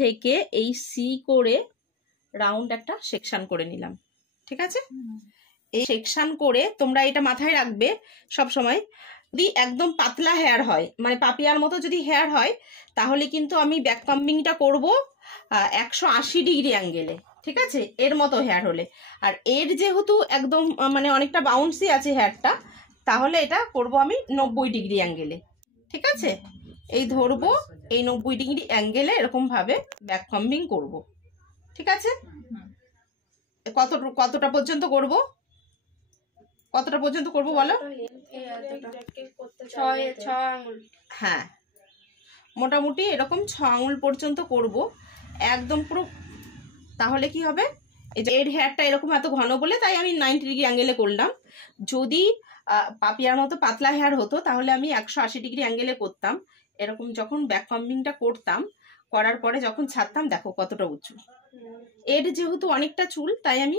থেকে এই সি করে রাউন্ড একটা সেকশন করে নিলাম, ঠিক আছে? এই সেকশন করে তোমরা এটা মাথায় রাখবে সব সময়, যদি একদম পাতলা হেয়ার হয়, মানে পাপিয়ার মতো যদি হেয়ার হয়, তাহলে কিন্তু আমি ব্যাক কাম্বিংটা করব 180 ডিগ্রি অ্যাঙ্গেলে, ঠিক আছে? এর মতো হেয়ার হলে। আর এর যেহেতু একদম মানে অনেকটা বাউন্সি আছে হেয়ারটা, তাহলে এটা করব আমি 90 ডিগ্রি অ্যাঙ্গেলে, ঠিক আছে? এই ধরবো, এই 90 ডিগ্রি অ্যাঙ্গেলে এরকম ভাবে ব্যাক কাম্বিং করব, ঠিক আছে? কতটা পর্যন্ত করব, কতটা পর্যন্ত করব বলো? 6 আঙ্গুল। হ্যাঁ, মোটামুটি এরকম 6 আঙ্গুল পর্যন্ত করব একদম পুরো। তাহলে কি হবে, এই যে এর হেয়ারটা এরকম এত ঘন বলে তাই আমি 90 ডিগ্রি অ্যাঙ্গেলে করলাম। যদি পাপিয়ার মতো পাতলা হেয়ার হতো তাহলে আমি 180 ডিগ্রি অ্যাঙ্গেলে করতাম। এরকম যখন ব্যাক কাম্বিংটা করতাম, করার পরে যখন ছাড়তাম দেখো কতটা উঁচু। এর যেহেতু অনেকটা চুল তাই আমি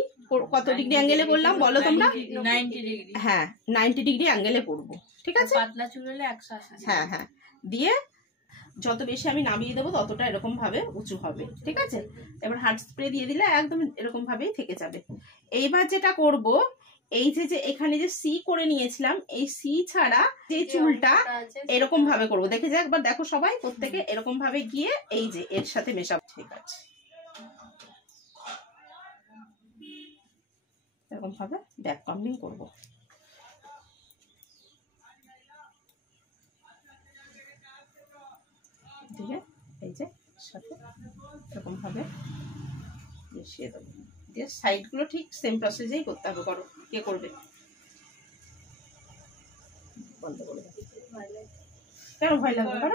কত ডিগ্রি অ্যাঙ্গেলে করলাম বলো তোমরা? 90 ডিগ্রি। হ্যাঁ, 90 ডিগ্রি অ্যাঙ্গেলে করব, ঠিক আছে? পাতলা চুল হলে 180। হ্যাঁ হ্যাঁ, দিয়ে যত বেশি আমি নামিয়ে দেবো ততটা এরকম ভাবে উঁচু হবে, ঠিক আছে? এবার হার্ড স্প্রে দিয়ে দিলে একদম এরকম ভাবেই থেকে যাবে। এইবার যেটা করব, এই যে এখানে যে সি করে নিয়েছিলাম, এই সি ছাড়া যে চুলটা এরকম ভাবে করব। দেখে যাক একবার, দেখো সবাই প্রত্যেকে এরকম ভাবে গিয়ে এই যে এর সাথে মেশাবো, ঠিক আছে? এরকম ভাবে ব্যাক কাম্বিং করব। দিয়ে এই যে সাথে এরকম ভাবে মিশিয়ে দেবো, দিয়ে সাইডগুলো ঠিক সেম প্রসেসেই করতে হবে। করো, কে করবে? বন্ধ করে দাও। কেন ভয় লাগবে?